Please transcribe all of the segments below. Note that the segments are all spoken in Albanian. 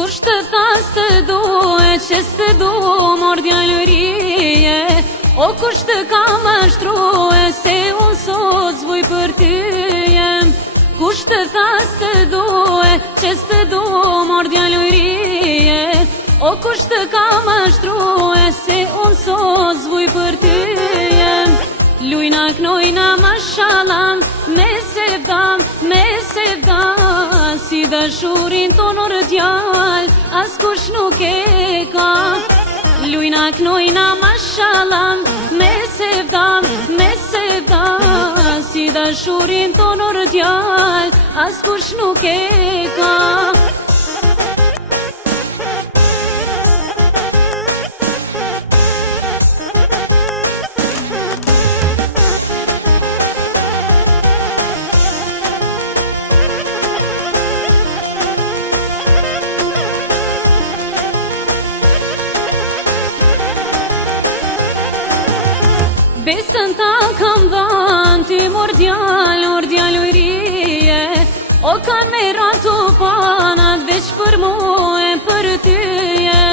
Kush të thas të due, që s'të du mor djallërije, o kush të ka mashtrue, se unë sot zvuj për tyje. Kush të thas të due, që s'të du mor djallërije, o kush të ka mashtrue, se unë sot zvuj për tyje. Lujna knojna mashallam, me sevdam, si dashurin tonor djall, as kush nuk e ka. Lujna knojna mashallam, me sevdam, si dashurin tonor djall, as kush nuk e ka. Besën ta kam dhanë, ty mor djall ujrije, o kanë me ratu panat, veç për mu e për tyje.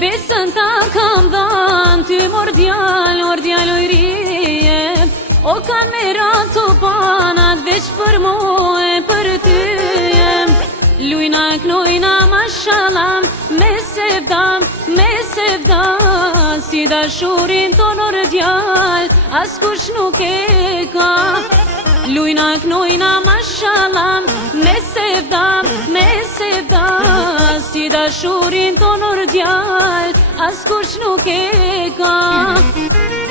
Besën ta kam dhanë, ty mor djall ujrije, o kanë me ratu panat, veç për mu e për tyje. Lujna knojna mashallam, me sevdam, si dashurin tonor djall, as kush nuk e ka. Lujna knojna mashallam, me sevdam, si dashurin tonor djall, as kush nuk e ka.